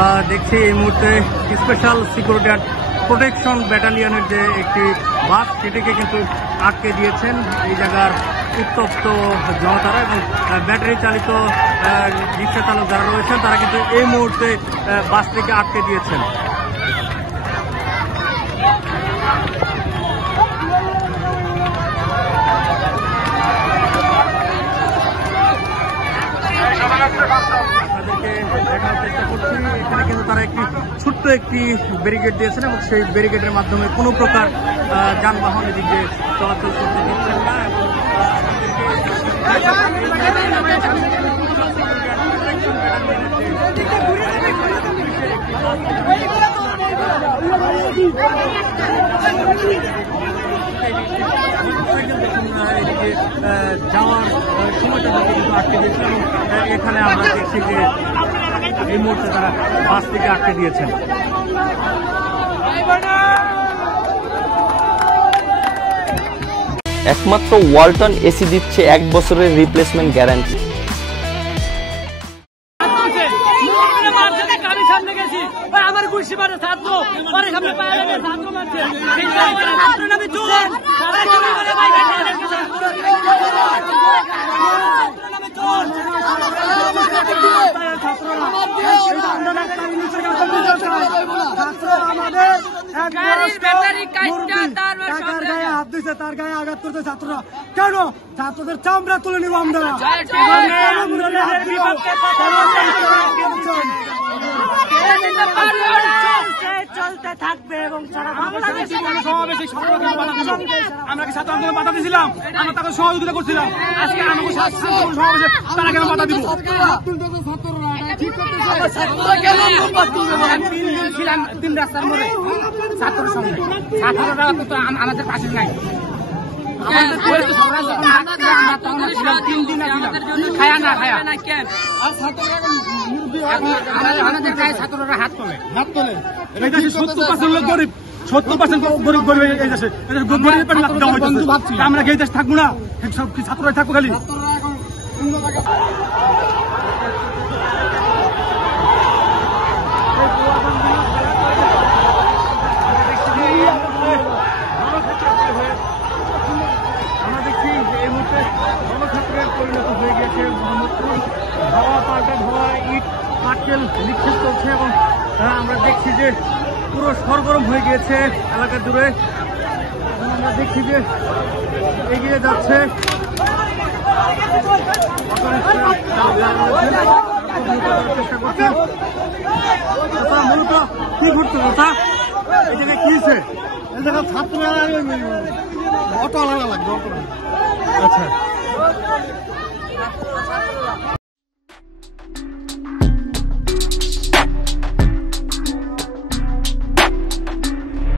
আমরা দেখছি এই মুহূর্তে স্পেশাল সিকিউরিটি অ্যান্ড প্রোটেকশন ব্যাটালিয়নের যে একটি বাস সেটিকে কিন্তু আটকে দিয়েছেন এই জায়গার উত্তপ্ত জনতারা এবং ব্যাটারি চালিত রিক্সা চালক যারা রয়েছেন তারা কিন্তু এই মুহূর্তে বাসটিকে আটকে দিয়েছেন। আপনাদেরকে দেখানোর চেষ্টা করছি এখানে কিন্তু তারা একটি ছোট্ট একটি ব্যারিকেড দিয়েছেন এবং সেই ব্যারিকেডের মাধ্যমে কোনো প্রকার যানবাহন এদিকে চলাচল করতে দিচ্ছেন না এদিকে যাওয়ার সময়টা কিন্তু আটকে দিয়েছে এবং এখানে আমরা দেখছি যে এই মুহূর্তে তারা বাস থেকে আটকে দিয়েছেন। একমাত্র ওয়ালটন এসি দিচ্ছে 1 বছরের রিপ্লেসমেন্ট গ্যারান্টি। তার গায়ে আঘাত করতে ছাত্ররা কেন ছাত্রদের চামড়া তুলে নিব আমরা চলতে থাকবে এবং আমরা কি ছাত্র আন্দোলন বাধা দিয়েছিলাম, আমরা তাকে সহযোগিতা করছিলাম, আজকে আমাকে সমাবেশে তারা কেন বাধা দিব? ছিলাম 3 রাস্তার মোড়ে ছাত্রের সঙ্গে, ছাত্ররা তো আমাদের পাশে নাই। আমাদের গায়ে ছাত্ররা হাত তোলে 70% লোক গরিব, 70% গরিব গরিব এই দেশে আমরা এই দেশ থাকবো না, ছাত্ররাই থাকবো খালি। আমরা দেখছি এই মুহূর্তে গণক্ষেত্রের পরিণত হয়ে গেছে মোহাম্মদপুর, ধাওয়া পাল্টা ধাওয়া, ইট পাটকেল নিক্ষেপ করছে এবং আমরা দেখছি যে পুরো সরগরম হয়ে গিয়েছে এলাকা জুড়ে। আমরা দেখছি যে এগিয়ে যাচ্ছে চেষ্টা করছে। মূলত কি ঘটছে কথা এই জায়গায় কি হয়েছে? এই জায়গায় ছাত্র অটো লাগবে। আচ্ছা।